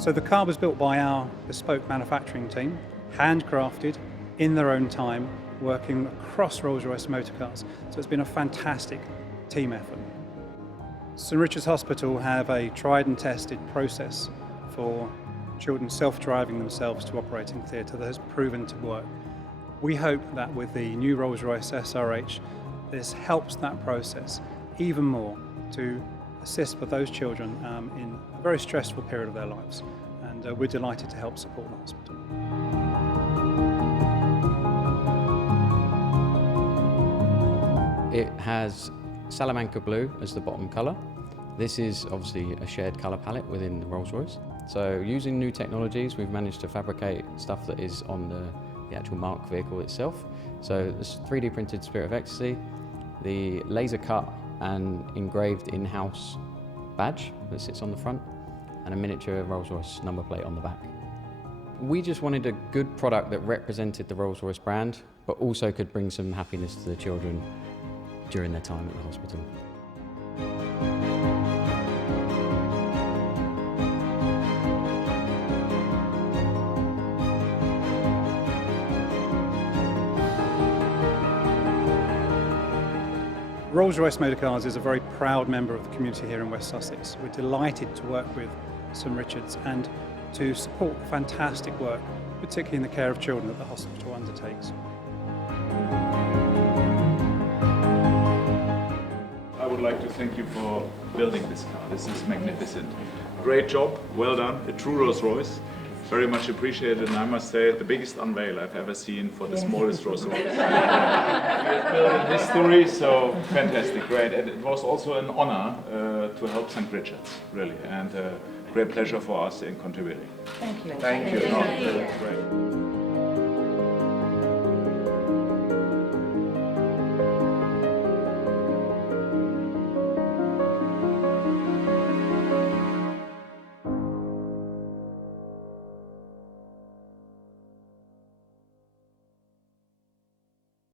So the car was built by our bespoke manufacturing team, handcrafted in their own time, working across Rolls-Royce Motor Cars. So it's been a fantastic team effort. St Richard's Hospital have a tried and tested process for children self-driving themselves to operating theatre that has proven to work. We hope that with the new Rolls-Royce SRH, this helps that process even more to assist with those children in a very stressful period of their lives. And we're delighted to help support the hospital. It has Salamanca blue as the bottom colour. This is obviously a shared colour palette within the Rolls-Royce. So using new technologies, we've managed to fabricate stuff that is on the actual marque vehicle itself. So this 3D printed Spirit of Ecstasy, the laser cut and engraved in-house badge that sits on the front, and a miniature Rolls-Royce number plate on the back. We just wanted a good product that represented the Rolls-Royce brand, but also could bring some happiness to the children during their time at the hospital. Rolls-Royce Motor Cars is a very proud member of the community here in West Sussex. We're delighted to work with St Richard's and to support the fantastic work, particularly in the care of children that the hospital undertakes. I would like to thank you for building this car. This is magnificent. Great job, well done, a true Rolls-Royce. Very much appreciated, and I must say, the biggest unveil I've ever seen for the smallest Rolls-Royce. We have built in history, so fantastic, great. And it was also an honor to help St Richard's, really, and great pleasure for us in contributing. Thank you. Thank you. Great.